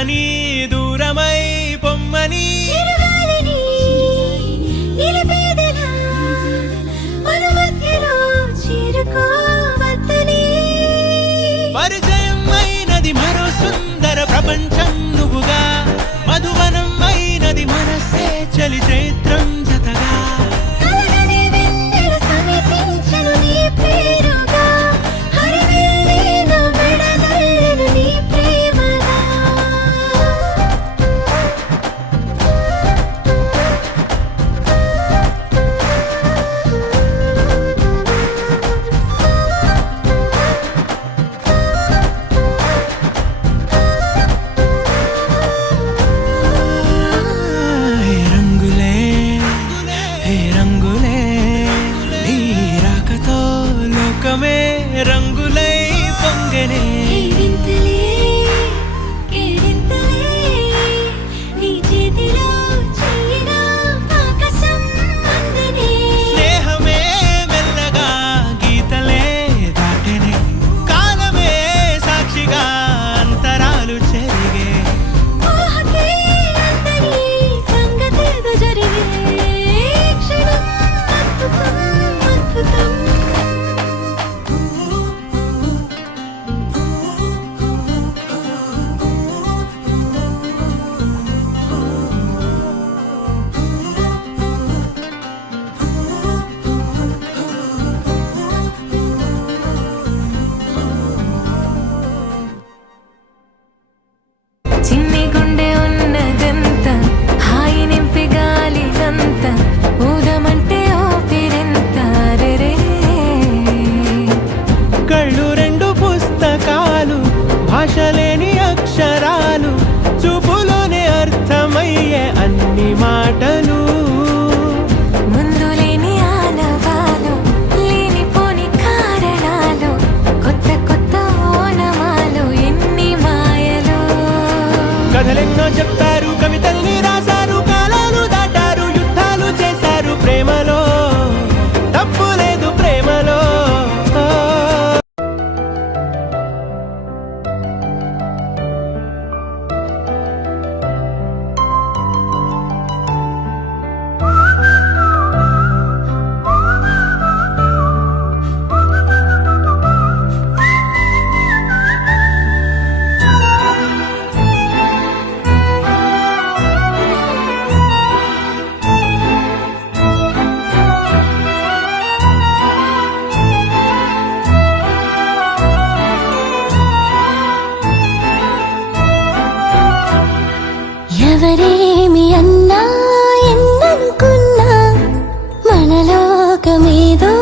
చేరని దూరమై పొమ్మని పరిచయం అయినది మరో సుందర ప్రపంచం నువ్వుగా మధువనం అయినది మనసే చలి చైత్రం జతగా రంగులై పొంగనే స్నేహమే మెల్లగా గీతలే దాటనే కాలమే సాక్షిగా అంతరాలు చెరిగే చిన్ని గుండె ఉన్నదంత హాయి నింపి గాలినంత ఊదమంటే ఓపిరెంత రే కళ్ళు రెండు పుస్తకాలు భాషలేని అక్షరాలు చూపులోనే అర్థమయ్యే అన్ని మాటలు ముందు లేని ఆనవాలు లేనిపోని కారణాలు కొత్త కొత్త ఓనమాలు ఎన్ని మాయలు కథలెన్నో చెప్పారు కవితల్ని రాశారు కాలాలు దాటారు యుద్ధాలు చేశారు ప్రేమలో తప్పు లేదు ప్రేమలో ఎవరేమి అన్నా ఎన్ననుకున్నా మనలోకమేదో